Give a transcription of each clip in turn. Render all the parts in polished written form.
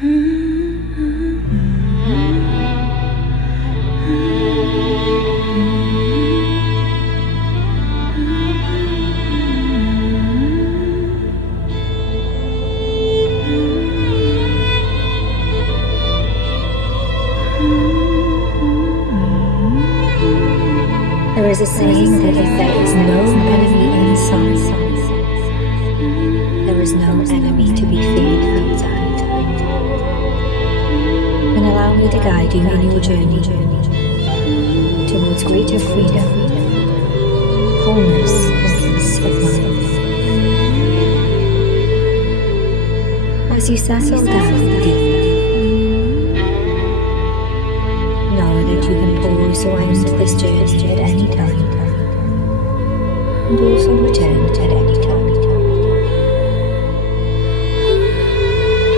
There is a saying that if there is no enemy inside, there is no enemy to be feared outside. And allow me to guide you in your journey towards greater freedom, wholeness, and peace of mind. As you settle down deeper, know that you can pause or end this journey at any time, and also return at any time.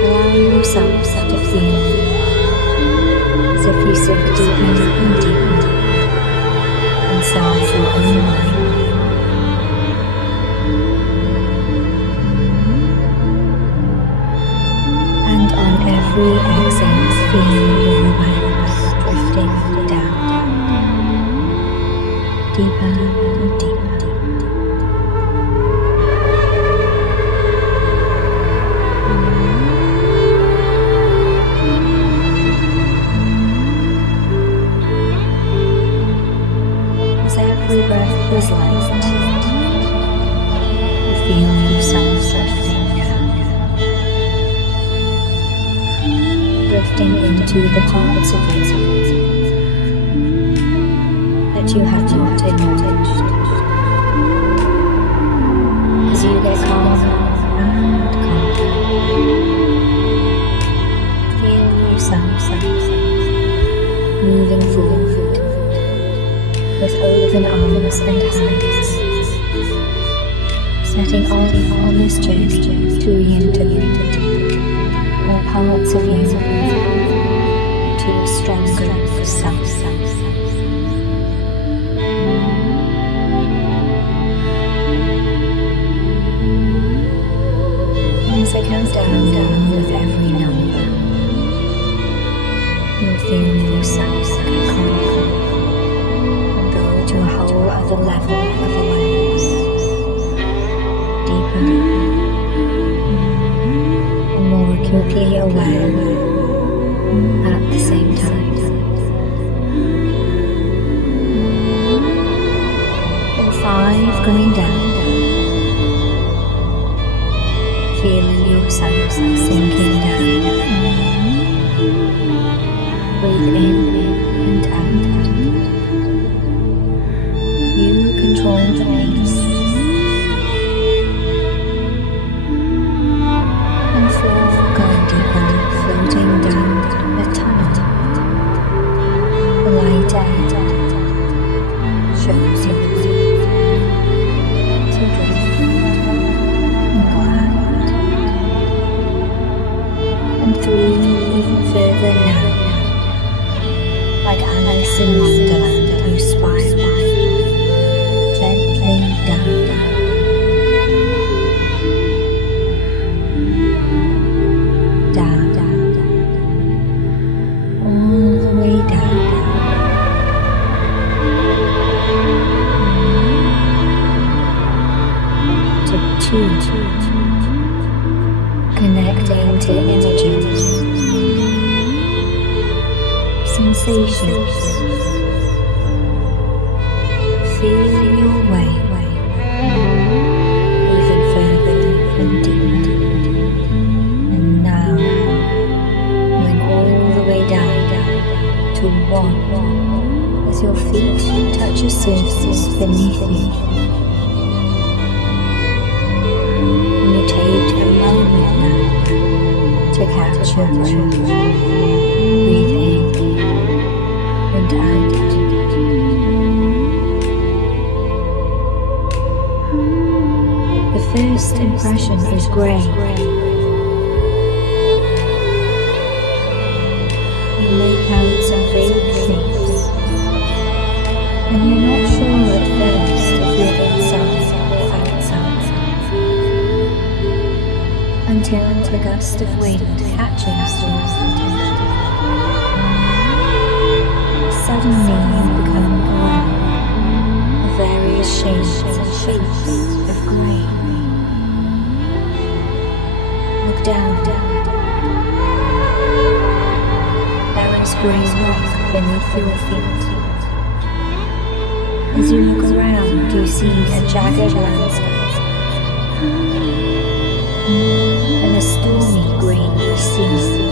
Allow yourself to feel as if you sink deeper and deeper inside your own mind. And on every exhale, feel your awareness drifting down, deeper and deeper. As every breath is light, you feel yourself drifting down, drifting into the parts of you that you have not acknowledged. As you get calmer and calmer, feel yourself moving forward with open arms and hands, setting off on this journey to reintegrate all parts of you to a stronger self. As I count down with every number, you'll feel yourself get calmer and go to a whole other level of awareness, deeper and more acutely aware at the same time. In 5, going down, feeling yourself sinking down. Breathe in and out. You control the pace. And 4, going deeper, floating down a tunnel. The light air shows you to drift and glide. And 3, even further now, like Alice in Wonderland, you spiral gently down, all the way down, to 2, connecting to images, sensations. Feel your way even further and deeper. And now, going all the way down to 1, as your feet touch a surface beneath you. And you take a moment now to catch your breath. Breathe in and out. The first impression is grey. You make out some vague things, and you're not sure at first if you're inside or outside, until a gust of wind catches your grey rock beneath your feet. As you look around, you see a jagged landscape and a stormy green sea.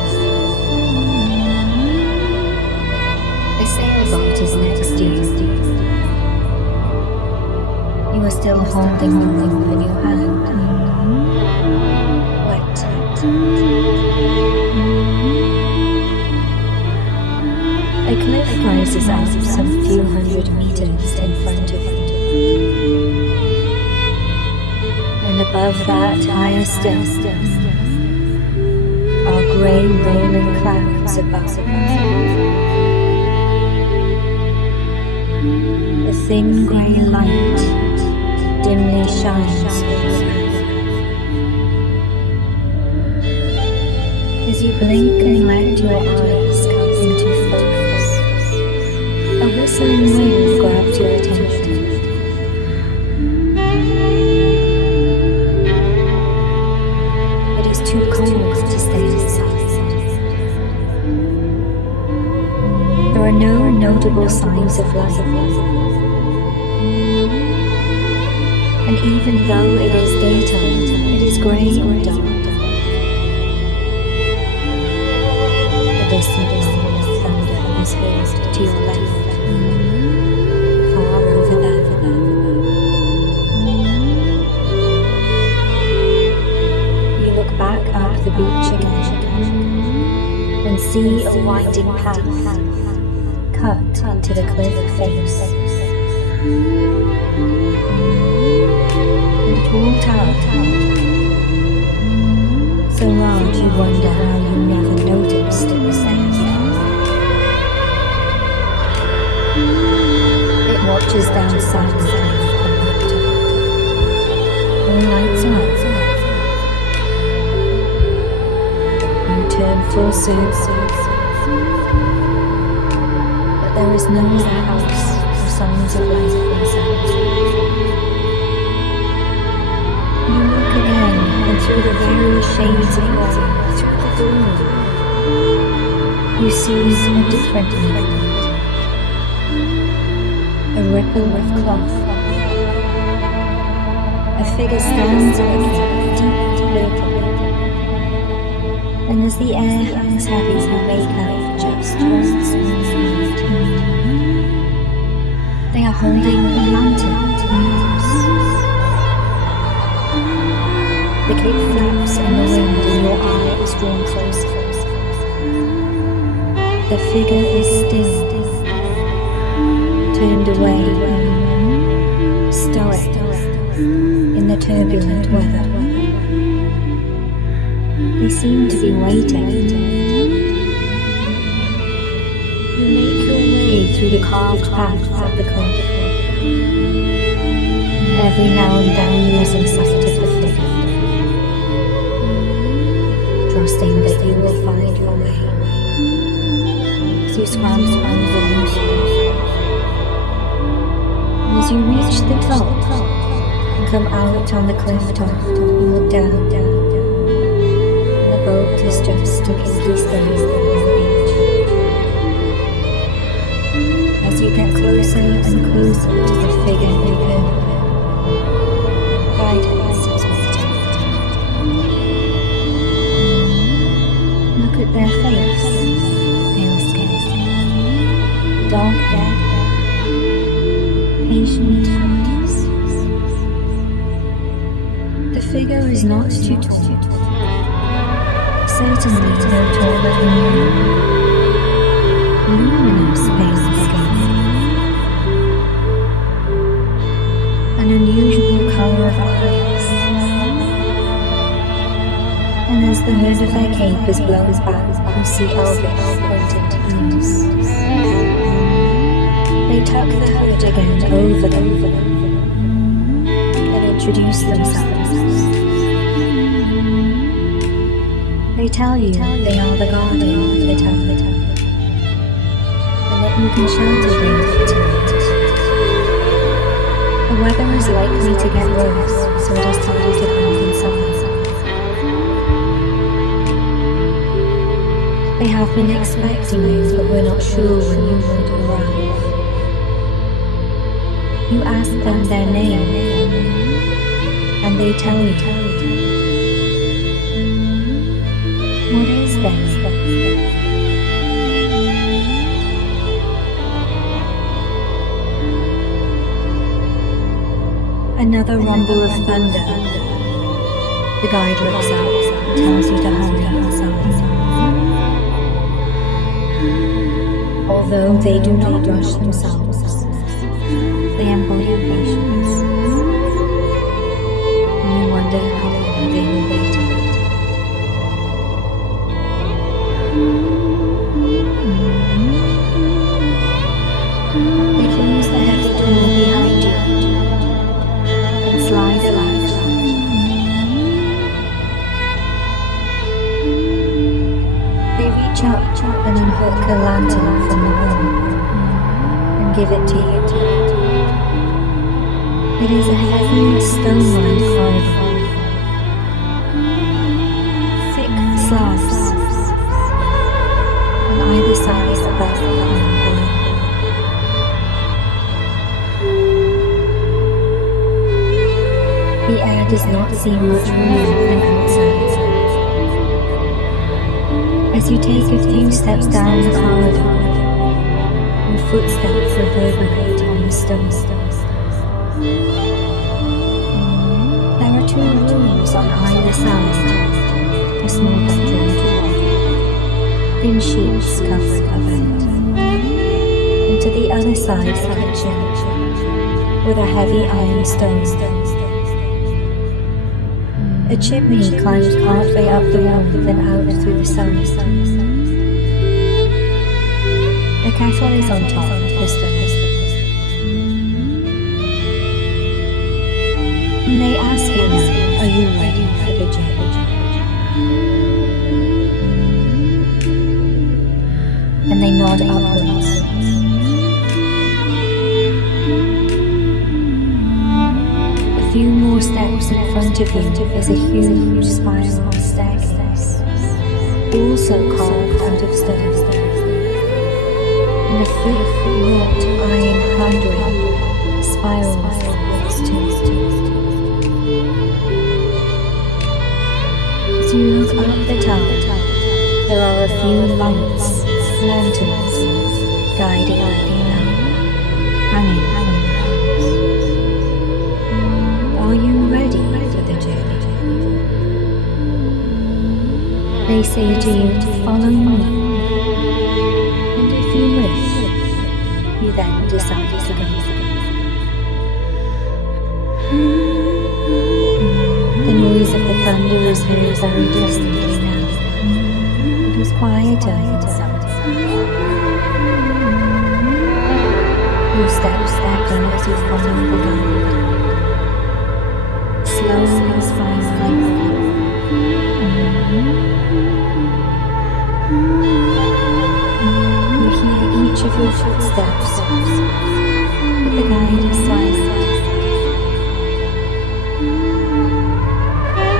A sailboat is next to you. You are still holding the rope in your hand. Wet. A cliff rises up some few hundred meters in front of you. And above that, higher still, are grey rolling clouds above. The thin grey light dimly shines overhead. As you blink and let your eyes come into focus, a whistling wind grabs your attention. It is too cold to stay inside. There are no notable signs of life. And even though it is daytime, it is grey and dark. The distant rumble of thunder is heard to your left, far over there. You look back up the beach again and see a winding path cut into the cliff face. And a tall tower, so large you wonder how you never noticed it was there. It watches down silently from the top. All lights are out. You turn full circle, but there is no house or signs of life inside. You look again, and through the very shades of light, through the door, you see a different movement. A ripple of cloth. A figure stands looking deep purple. And as the air hangs heavy, you make out just once. They are holding a lantern. The cape flaps in the wind and your eye is drawn closer. The figure is still, turned away, stoic in the turbulent weather. They seem to be waiting. You make your way through the carved path of the cliff, every now and then losing sight of the figure, trusting that you will find your way. As you scramble around the loose road, and as you reach the top and come out on the cliff top and look down, the boat is just a empty space on the beach. As you get closer and closer to the figure you heard, guidance is waiting. Look at their face, pale skin, dark hair, patient eyes. The figure is not too tall, certainly no taller than you. Luminous pale skin, an unusual colour of eyes. And as the hood of their cape is blown back, you see elbows pointing to ears. They tuck the hood again over them and introduce themselves. They tell you they are the guardian of the tower, and that you can shelter them for tonight. The weather is likely to get worse, so it is time to come inside. They have been expecting you, but were not sure when you would arrive. You ask them their name, and they tell you. What is theirs? Another rumble of thunder. The guide looks up and tells you to hurry inside. Although they do not rush themselves, they embody patience. And you wonder how long they will wait. They close the heavy door behind you and slide a light. They reach up and unhook a lantern from the wall and give it to you. It is a heavy stone-lined corridor. Thick slabs on either side of the bed and below. The air does not seem much warmer than outside. As you take a few steps down the corridor, your footsteps reverberate on the stone. There are two rooms on either side, a small bedroom, thin sheets cover the bed, and to the other side a kitchen with a heavy iron stone. A chimney climbs partway up the wall, then out through the sun. The kettle is on top of the stove. And they ask you now, are you ready for the journey? And they nod upwards. A few more steps in front of you is a huge spiral staircase, also carved out of stone, and a thick wrought iron handrail spirals upwards too. As you look up the tower, there are a few lights, lanterns, guiding you now, hanging from the house. Are you ready for the journey? They say to you to follow me, and if you wish, you then decide to go. The noise of the thunder is heard very distantly now. It was quieter inside. Your steps echo as you follow the guide. Slowly spiraling. You hear each of your footsteps, but the guide is silent.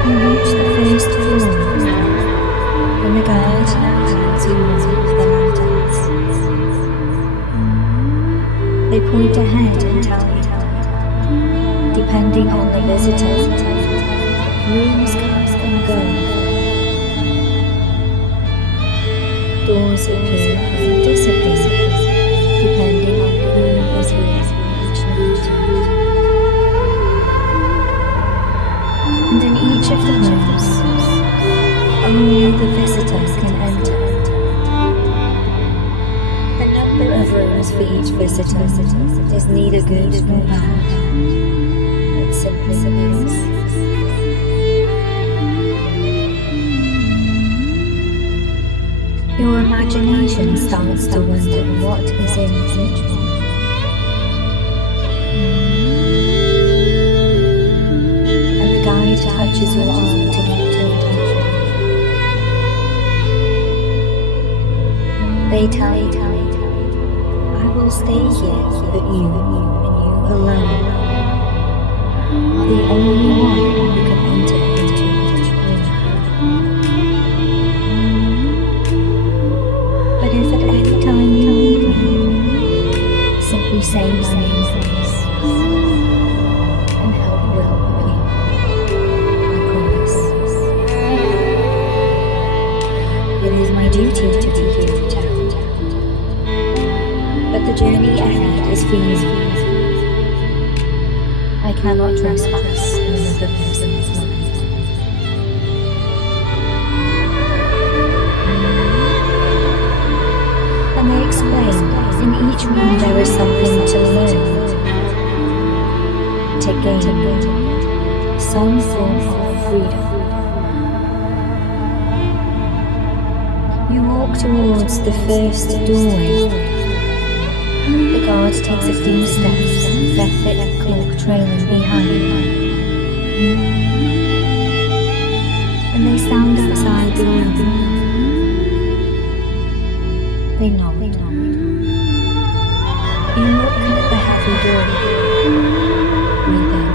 You reach the first floor, and the guide now hands you one of the lanterns. They point ahead and tell you, depending on the visitor, rooms come and go. Doors appear and disappear, depending on who is with each night. And in each of the rooms, only the visitors can enter. The number of rooms for each visitor is neither good nor bad. It simply is. Your imagination starts to wonder what is in each one. And the guide touches your arm to get to attention. They tell you, I will stay here, but you and you alone are the only one who can enter into each room. say my name, please, and help will appear. I promise. It is my duty to be here to tell, but the journey ahead is for you. I cannot trespass in another person's life. And they explain, in each one there is something to learn, to gain, some form of freedom. You walk towards the first doorway. The guard takes a few steps, their thick cloak trailing behind. And they stand outside the room. They nod. You look at the heavy door. Breathe in.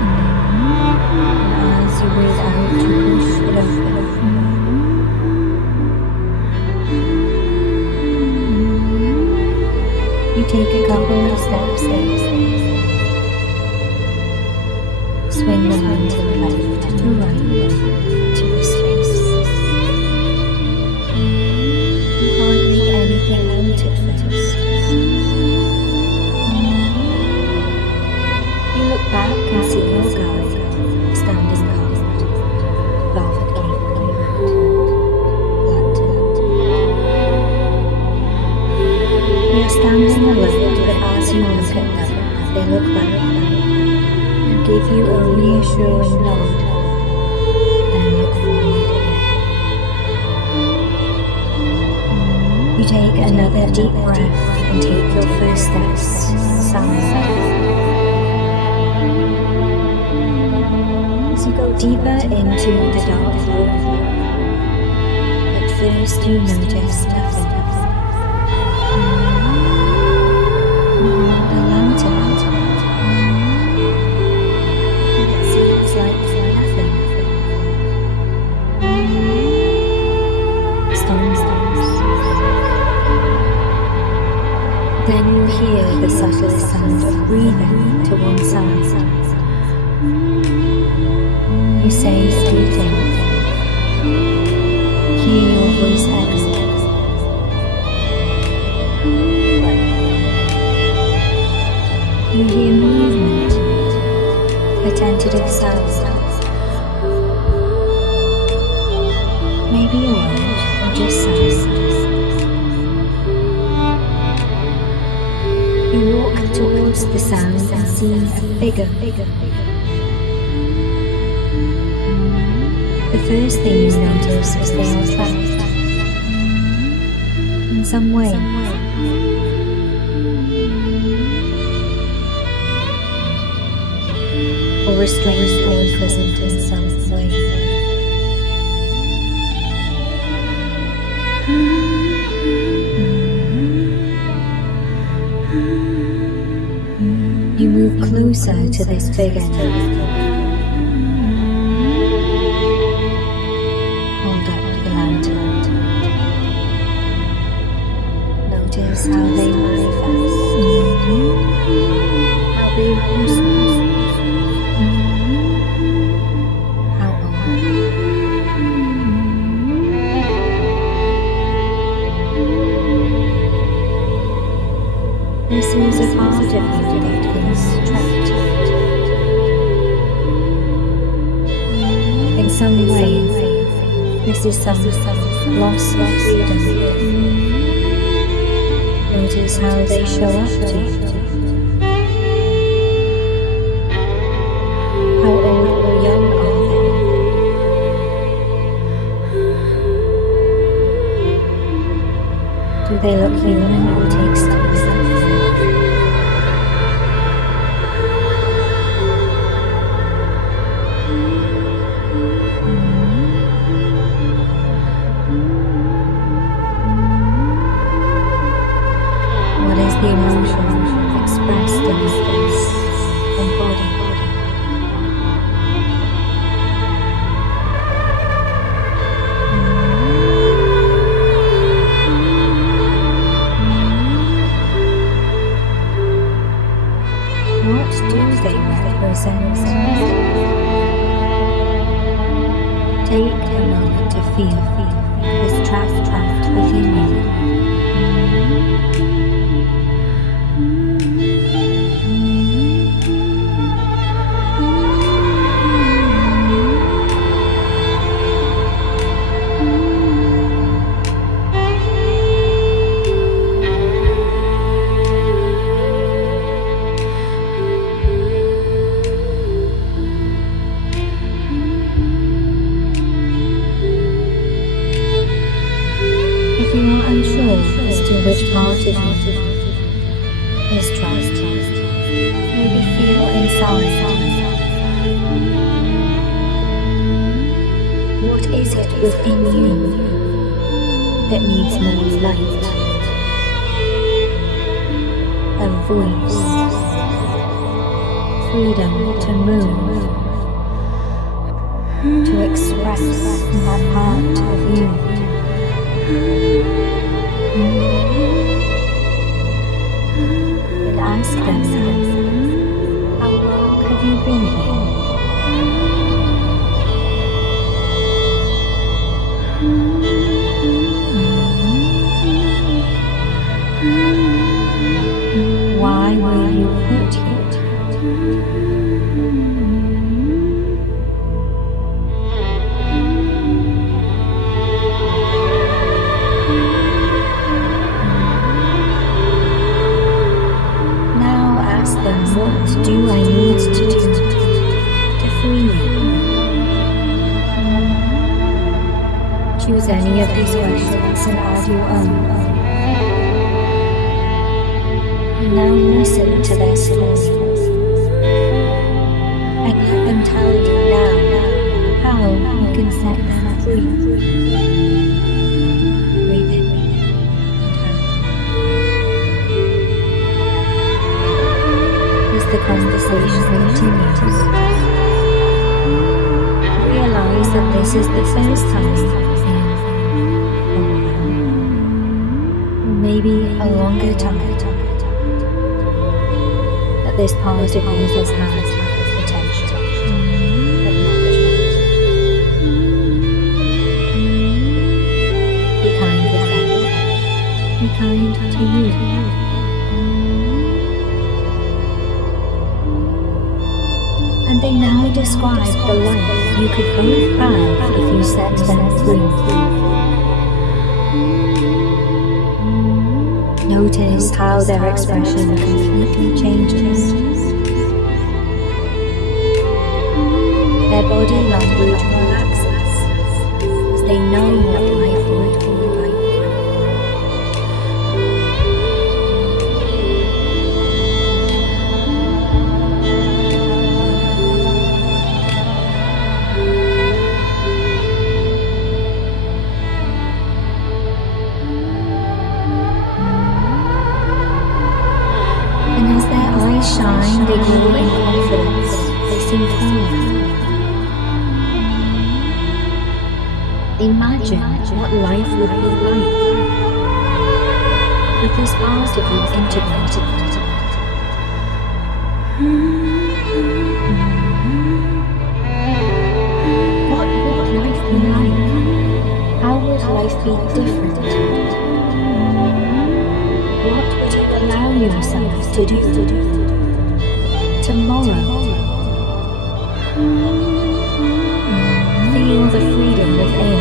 And as you breathe out, you push it open. You take a couple of steps. Swing the hand to the left, to right, to the space. You can't make anything out at first. You look back and see your guide, standing guard, velvet cape, lantern. You're standing alone, but as you look at them, they look back and give you a reassuring nod, then look forward again. You take another deep breath and take your first steps south. As you go deeper into the dark room, at first you notice nothing. A lantern. It seems like nothing. Stones. Then you hear the subtle sound of breathing to one side. You say a few things. Hear your voice exhale. You hear movement, a tentative sound. Maybe a word or just sound. You walk towards the sound and see a figure. The first thing you notice is they are trapped in some way. Or restrained or imprisoned in some way. You move closer to this figure. Hold up the lantern. Notice how they manifest, how they blossom. This is a part of you that is trapped. In some way, this is some loss of freedom. Notice how they show up to you. How old or young are they? Do they look human or take something? What is the emotion expressed in the face and body? senses. Take a moment to feel this trapped within you. If you are unsure as to which part of you is trust, maybe feel inside. What is it within you that needs more light? A voice, freedom to move, to express that part of you. But ask them, how long have you been here? Why were you put here? What do I need to do to free you? Choose any of these questions and add your own. And now listen to their stories. And let them tell you now how you can set them free. Breathe in. The conversation continues. Realize that this is the first time in a while, maybe a longer time, that this part of you has had attention, acknowledgement. Be kind with them. Be kind to you. And they now describe the life you could both have if you set them free. Notice how their expression completely changes. Their body language relaxes as they know what life would be like. Shine, they grow in confidence, they seem calm. Imagine what life would be like with this part of you integrated. What would life be like? How would life be different? What would you allow yourself to do? Tomorrow, feel the freedom within.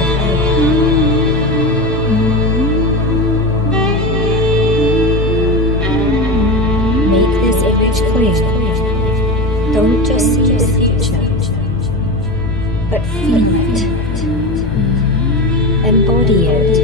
Make this image clear. Don't just see the future, but feel it. Embody it.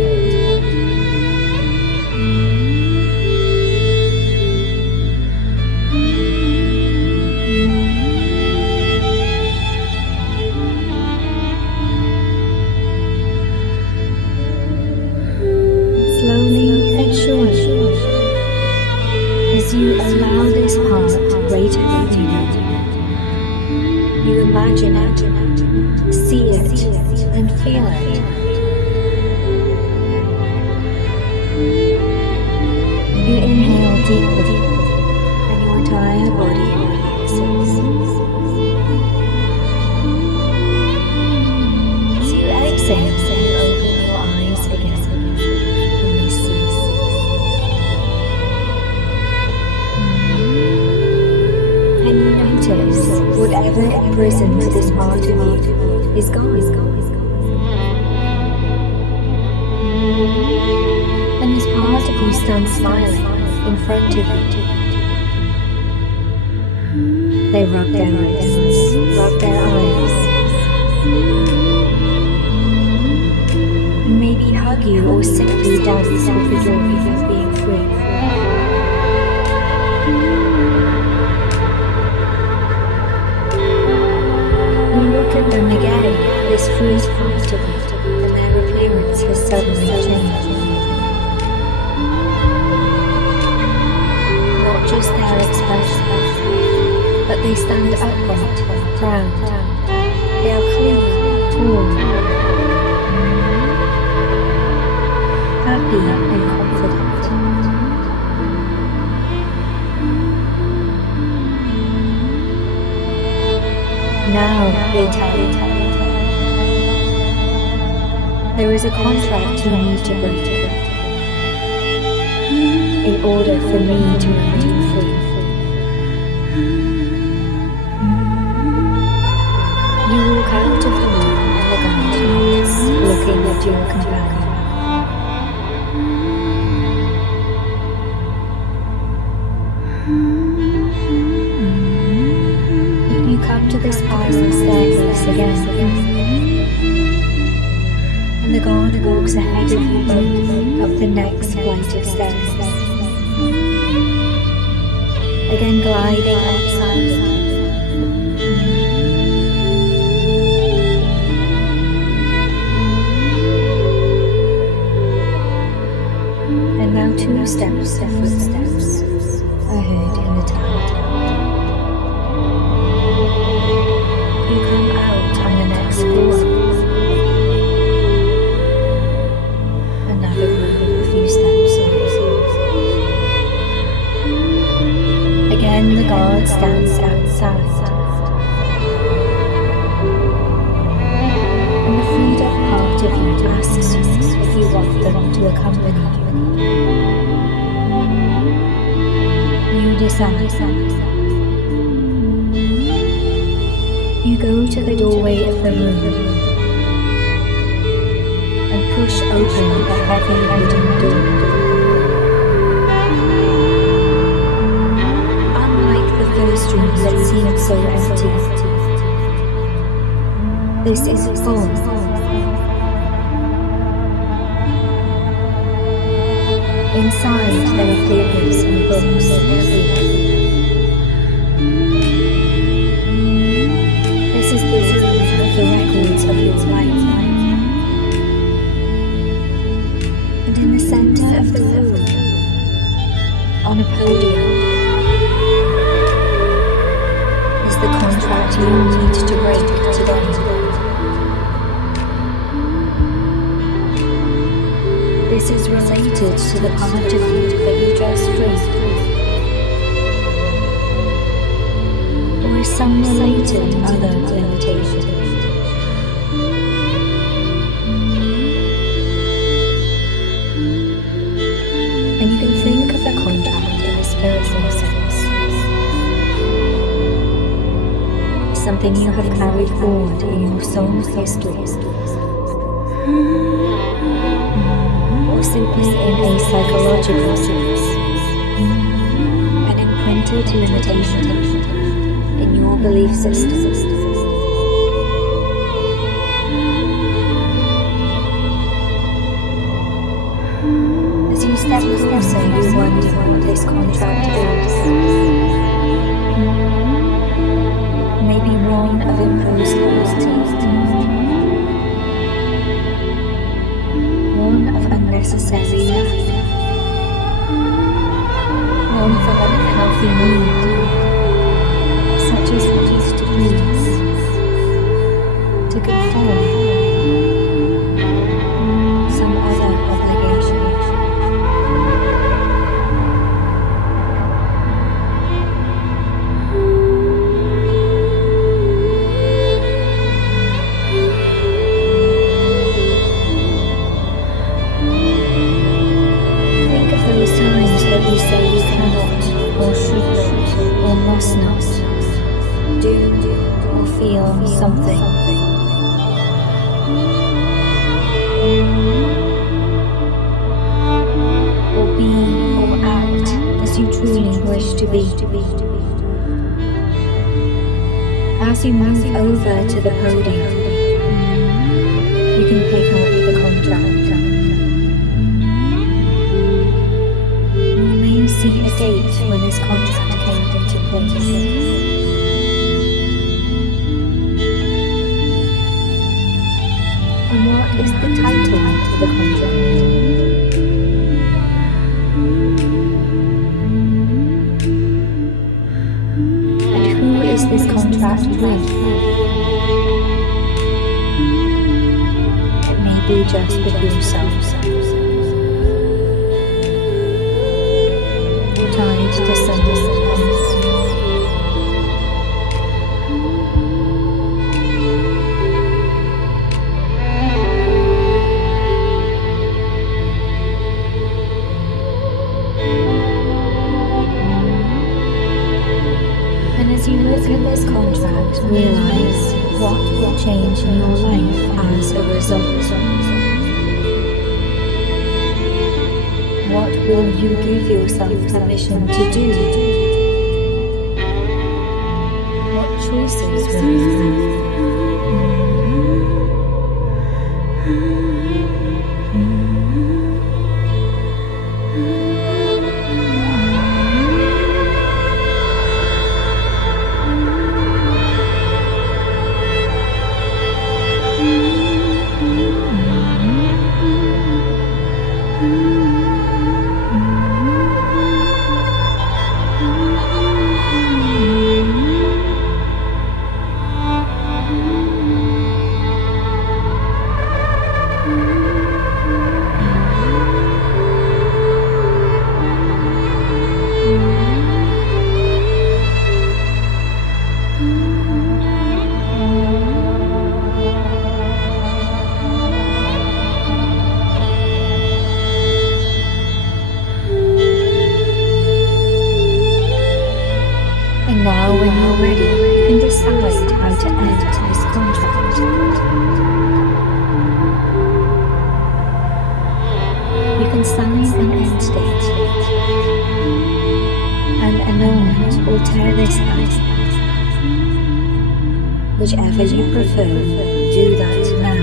As you allow this part greater freedom, you imagine it, see it, and feel it. You inhale deeply, and your entire body relaxes. imprisoned to this part of you is gone. And this part of you stands smiling in front of you. They rub their wrists, rub their eyes, and maybe hug you or simply dance with the joy of being free. You look at them again, this freed part of you, and their appearance has suddenly changed. Not just their expression, but they stand upright, proud. They are clean, tall, happy and confident. Now, they tell you, there is a contract you need to break in order for me to let you free. You walk out of the room and the gardens, looking at your companion. You come to this spiral staircase again, and the guard walks ahead of you both up the next flight of stairs, again gliding outside. And now 2 steps of footsteps are heard in the town. You come out on the next floor. Another room, a few steps away. Again the guard stands outside. And the freed up part of you asks you if you want them to accompany you. You decide. You go to the doorway of the room and push open the heavy wooden door. Unlike the first room that seemed so empty, this is full. Inside there are papers and books everywhere. This is the room of the records of your life. And in the center of the room, on a podium, is the contract you need to break today. This is related to the part of you that you just freed, or some related other limitation. And you can think of the contract in a spiritual sense, something you have carried forward in your soul's history, or simply in a psychological sense, an imprinted limitation in your belief system. As you step closer, you wonder what this contract is. Maybe one of imposed loyalty, one of unnecessary love, one from an unhealthy need, such as it is to please, to conform, some other obligation. You say you cannot, or should not, or must not do feel something. Or be or act as you truly wish to be. As you move over to the podium, you can pick up the contract. You may see a date when this contract came into place. And what is the title of the contract? And who is this contract with? It may be just with yourself. Tied to someone else. And as you look at this contract, realize what will change in your life as a result. What will you give yourself permission to do? What choices will you make? And now when you're ready, you can decide how to end this contract. You can sign an end date, and annulment or tear this out. Whichever you prefer, do that now.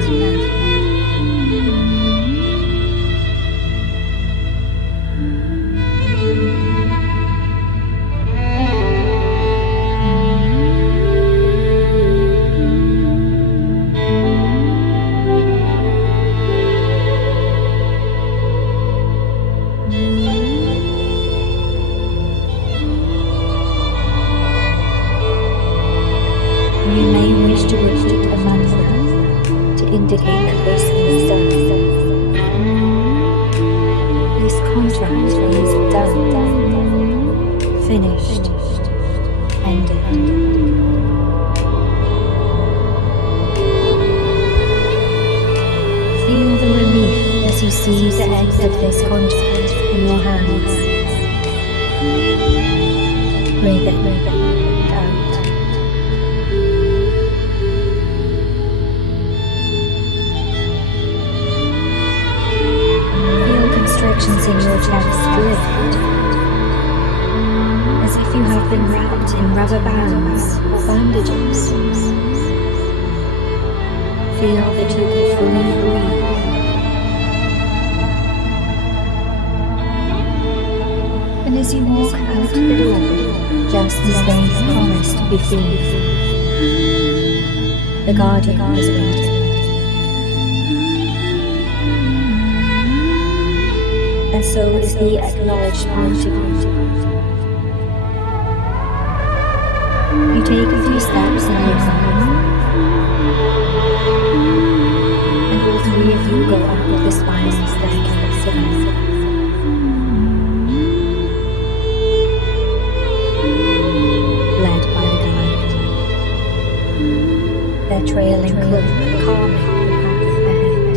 You may wish to repeat a mantra to indicate that this is done. This contract is done, finished, ended. Feel the relief as you see the end of this contract in your hands. Breathe in and out. Constrictions in your chest lift, as if you have been wrapped in rubber bands or bandages. Feel that you can fully breathe. And as you walk out the door, just as they promised before, the guardian is waiting. And so is the acknowledged part of you. You take a few steps in your time, and all three of you go up the spiral staircase together. Led by the guide, their trailing cloak calming the path ahead.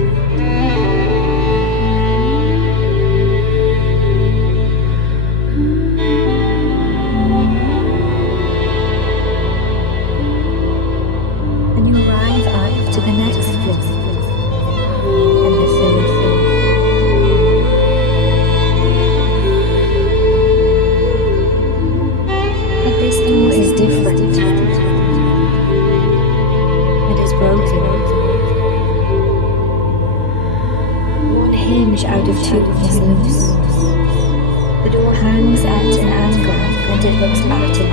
hangs at an angle and it looks lighted,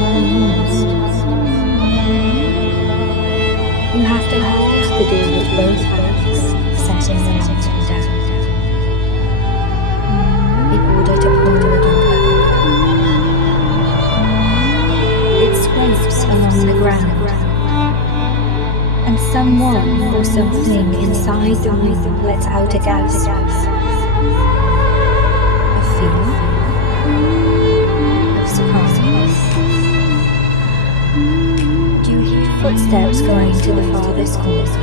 well used. You have to hold the door with both hands, setting the lantern down, in order to pull the door open. It scrapes along the ground, and someone or something inside the room lets out a gasp. A feeling of surprise. Do you hear footsteps going to the farthest corner?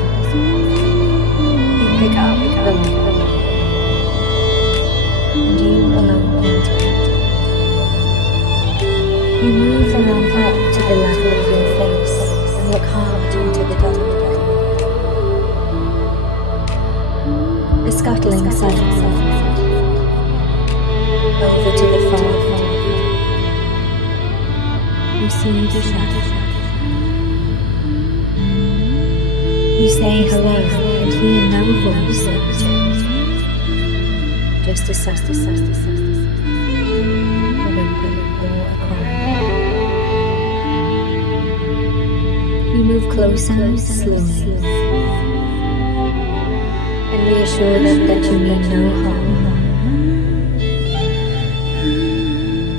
You pick up the lamp, and you alone enter. You move the lamp up to the level of your face and look hard into the dark. A scuttling sound over to the far corner. You see the shadow. You say hello and hear no voice answers. Just a whimper or a cry. You move closer slowly and reassure them that you mean no harm.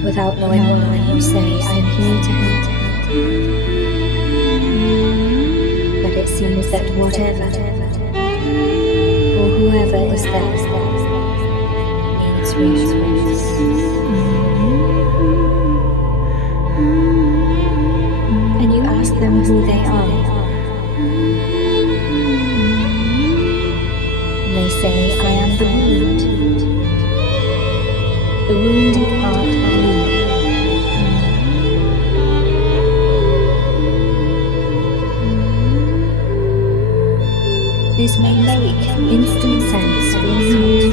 Without knowing why, you say, I am here to help. But it seems that whatever or whoever is there needs reassurance. And you ask them who they are. They say, I am the wound. The wounded part of you. This may make instant sense for you.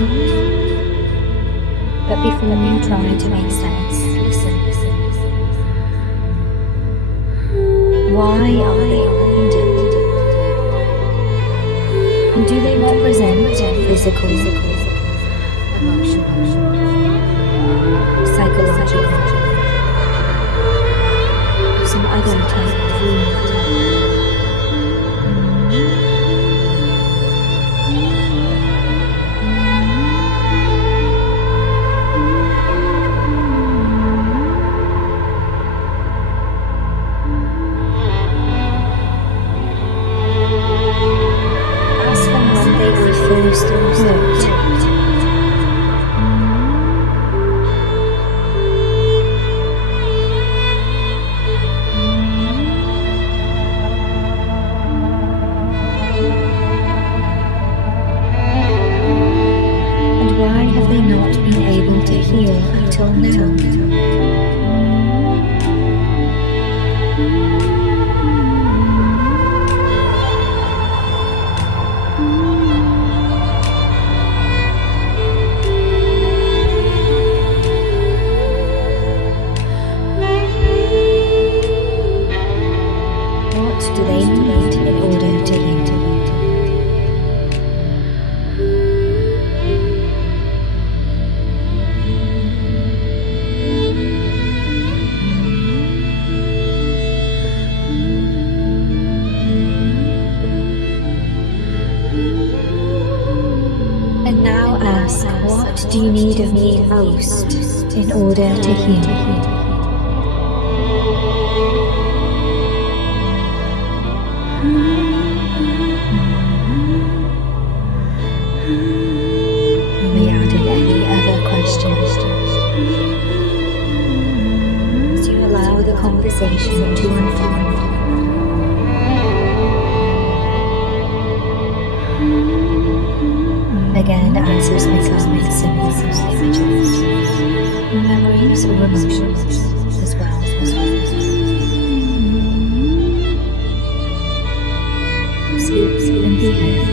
But before you try to make sense, listen. Why are they wounded? And do they represent physical, emotional, psychological, or some other type of wound? Ask them when they were first hurt. Why have they not been able to heal until now? What do they need in order to heal? And now ask, what do you need of me most in order to heal? You may add in any other questions as you allow the conversation to unfold. Again, answers may come in symbols, images, memories or emotions as well. Speak and be heard,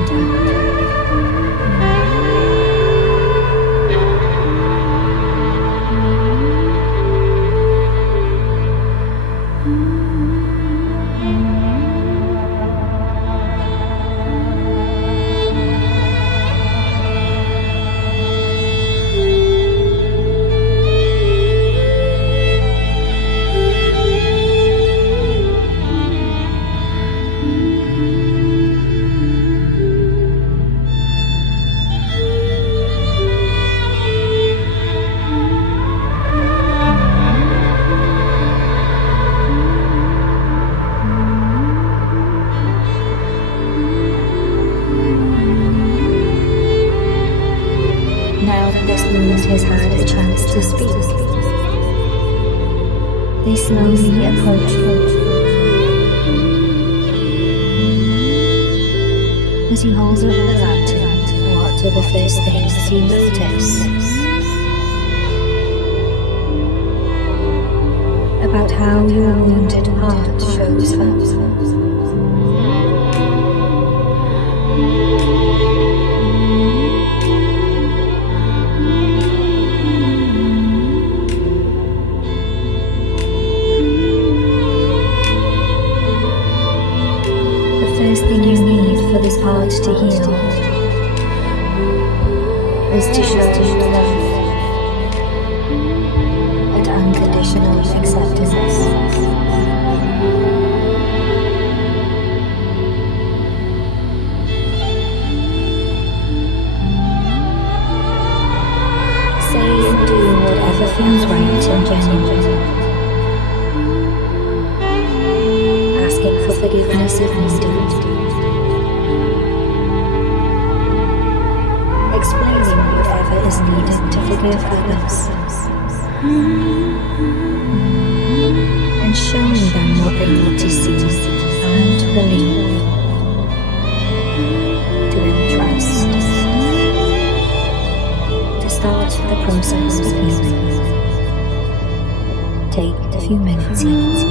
within and out. wound has had a chance to speak. They slowly approach you. As you hold up the lantern, what are the first things you notice about how your wounded heart shows up? The first thing you need for this heart to heal is to show love and unconditional acceptance. Say and do whatever feels right and genuine, asking for forgiveness if needed, explaining whatever is needed to forgive others, and showing them what they need to see and believe to entrust, to start the process of healing. Take a few minutes each.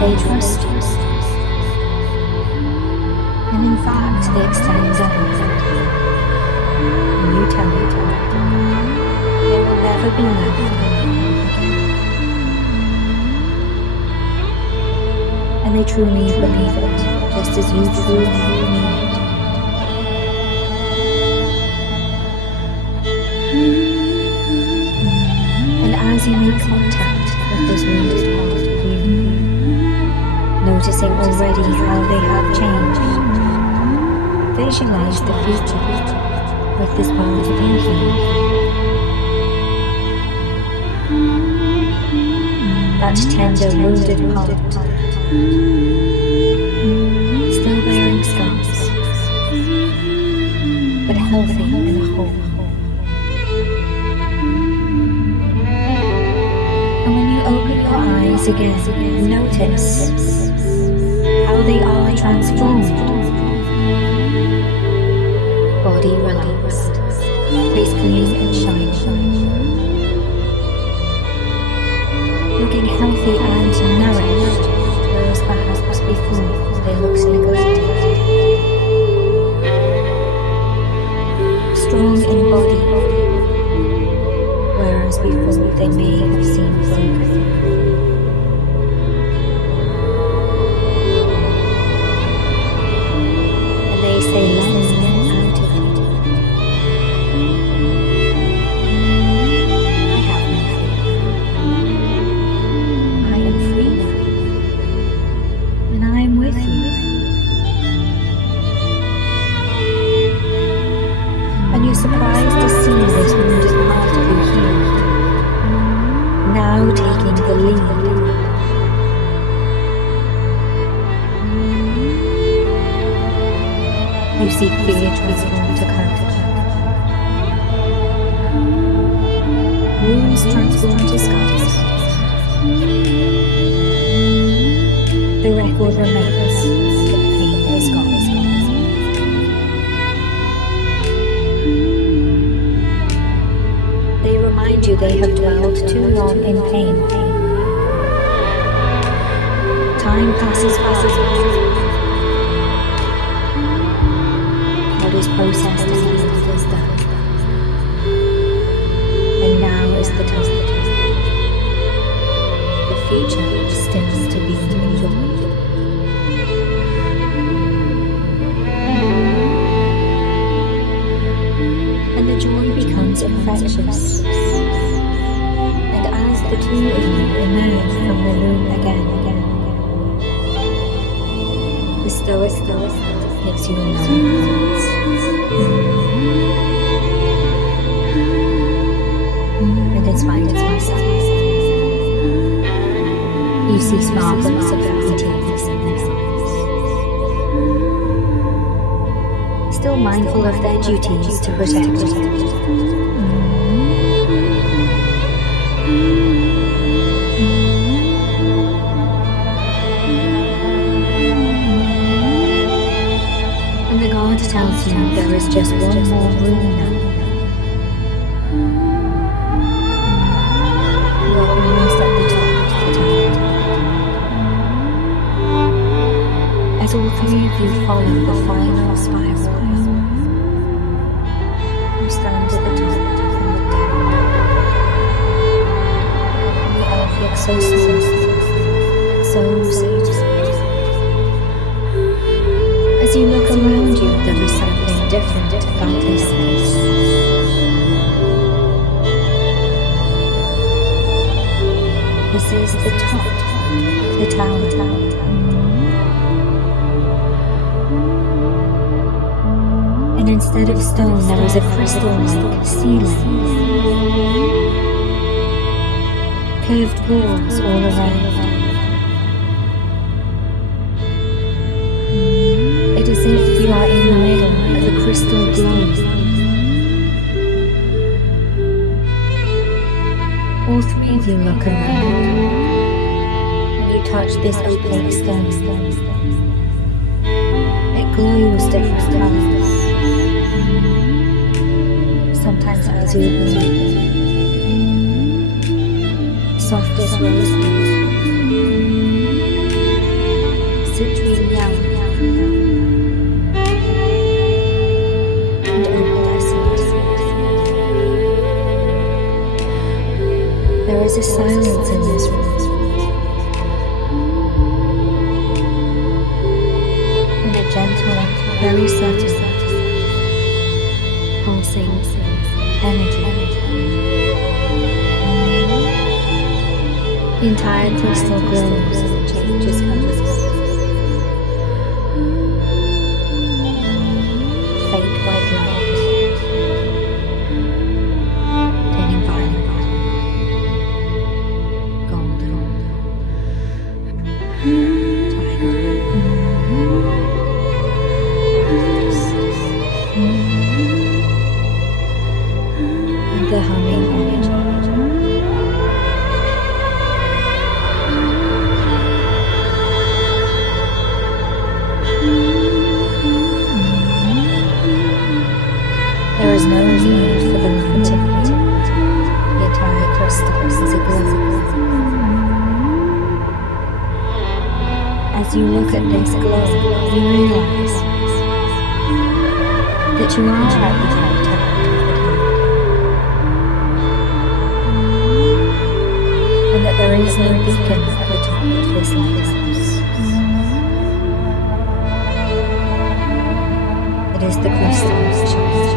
They trust you, and in fact they extend a hand, and you tell them they will never be left alone again, and they truly believe it, just as you truly mean it. And as you make contact with this wounded part of you, noticing already how they have changed, visualize the future with this part of you here. That tender, wounded heart, still bearing scars, but healthy and whole. And when you open your eyes again, notice how they are transformed. Body relaxed, face clean and shiny, looking healthy and nourished, whereas perhaps before they looked neglected. Strong in body, whereas before they may have seen broken. And they say let's get out of it. I have no fear. I am free now. And I am with you. And you're surprised to see this wounded heart be healed, now taking the lead. You see fear transform to courage, wounds transform to scars. The record remains, but the pain is gone. They have dwelled too long in pain. Time passes by. What is processed and healed is done. And now is the time. The future still to be enjoyed. And the joy becomes infectious. The two of you emerge from the room again. The stoic gives you a moment. And in spite of myself, you see sparkles of beauty in their eyes. Still mindful of their duties to protect you. And the guard tells you there is just one more room now. You are almost at the top of the tower. As all three of you follow the final spiral, you stand at the top and look down. The elf looks so small, so sweet. As you look around you, there is something different about this space. This is the top of the tower. And instead of stone, there is a crystal-like ceiling. Curved walls all around. It is as if you are in the middle of a crystal globe. All three of you look around, and you touch this opaque stone. It glows different colors. Sometimes azure, softest rose, citrine yellow. There is a silence in this room, and a gentle, very subtle, pulsing energy. The entire crystal glows and changes colors. Faint white light, turning violet. The humming energy. There is no need for the light. The entire crystal is aglow. As you look at this glow, you realize that you are at the top of the tower. no beacon at the top of this lighthouse. It is the crystal church.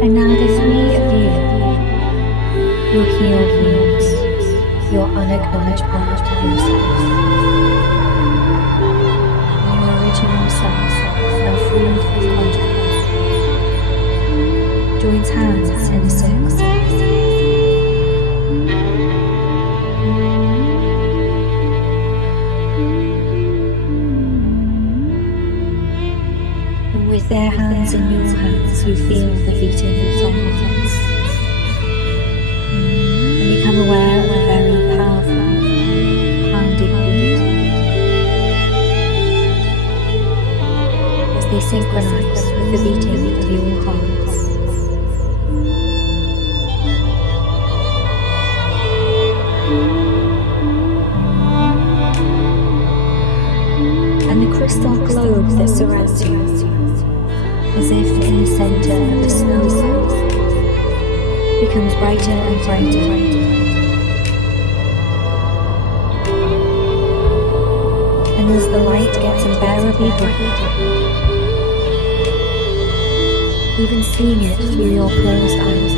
And now the three of you, your healed wounds, your unacknowledged part of yourself, and your original self, now free of consciousness, joins hands in a circle. And with their hands in your hands, you feel the beating of their hearts, and become aware of a very powerful, pounding beat as they synchronize with the beating of your hearts. And the crystal globe that surrounds you, as if in the center of the snow, becomes brighter and brighter. And as the light gets unbearably bright, even seeing it through your closed eyes,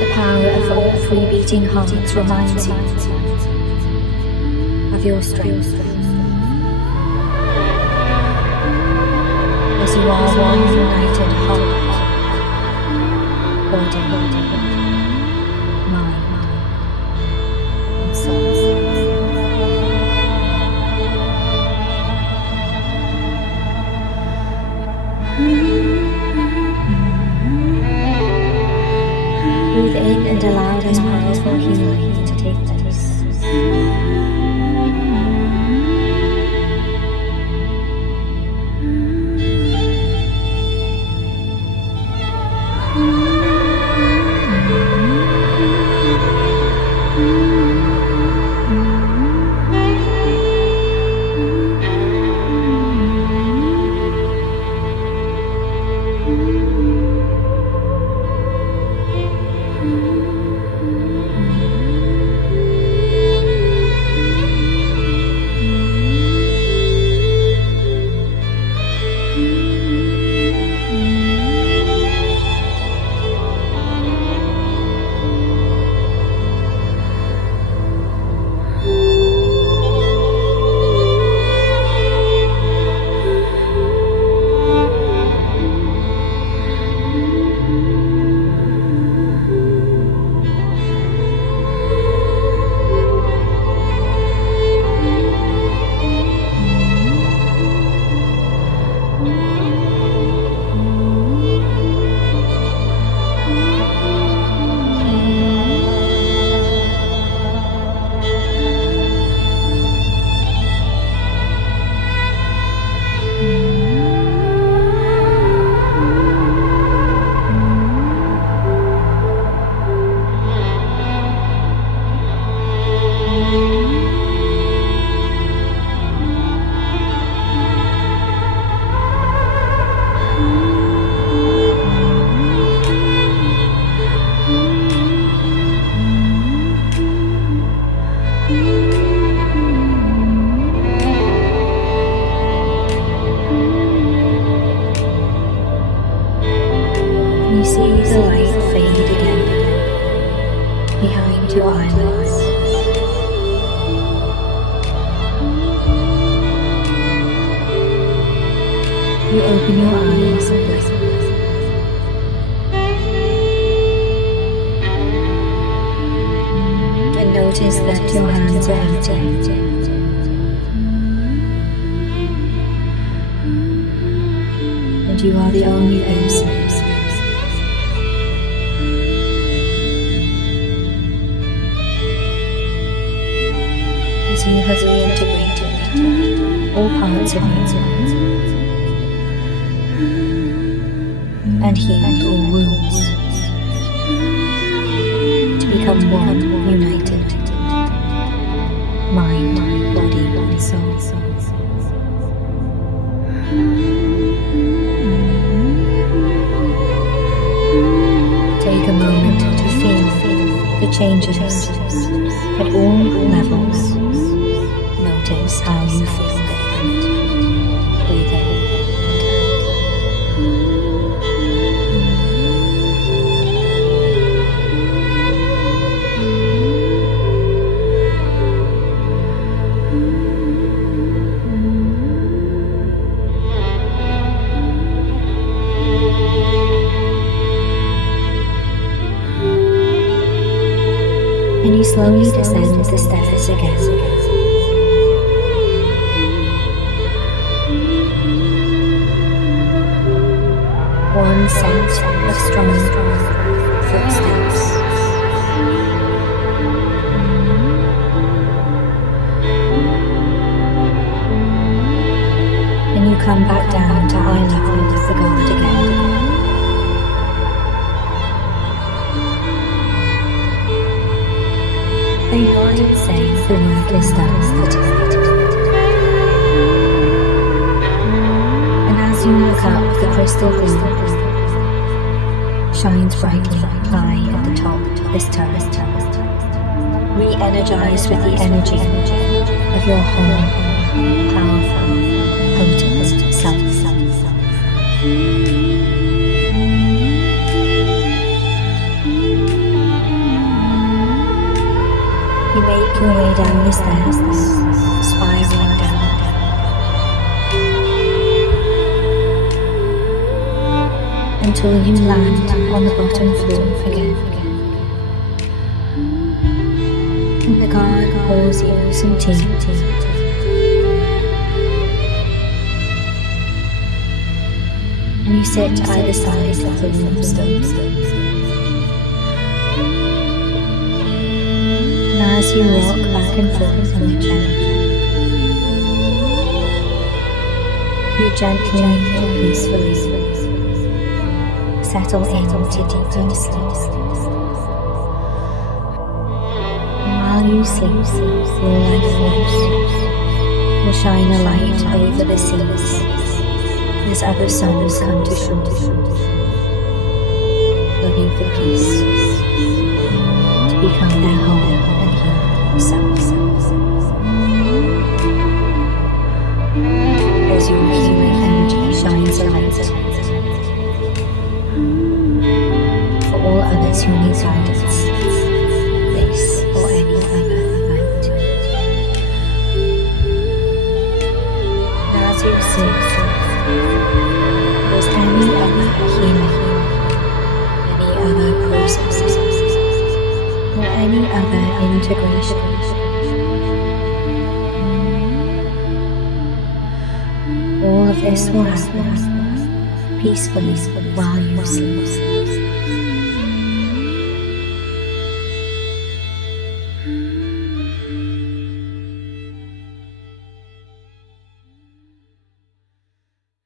the power of all three beating hearts reminds you of your strength. As you are one united heart, body, mind, and soul. Breathe in and allow this powerful healing to take place. You see the light fade again behind your eyelids. You open your eyes and blink. And notice that your hands are empty. And you are the only person as you have reintegrated all parts of you and healed all wounds to become one united mind, body, and soul. the changes at all levels. Notice how you feel different. Breathe in and and you slowly descend the stairs again. One set of strong footsteps. And you come back down to eye level with the guard again. They nod and say the work is done for tonight. And as you look up, the crystal ball shines brightly high at the top of this turret, re-energized with the energy of your whole, powerful, potent self. You make your way down the stairs, spiraling down, until you land on the bottom floor again. And the guard pours you some tea. And you sit either side of the room. And as you walk back and forth on the chair, you gently and peacefully settle into deeper sleep. And while you sleep, your life force will shine a light over the seas as other suns come to shore, looking for peace to become their home and heal themselves. As your healing energy shines a light for all others who need guidance, this or any other night. And as you sleep, was any other healing, any other process, or any other integration, all of this will happen peacefully while you sleep.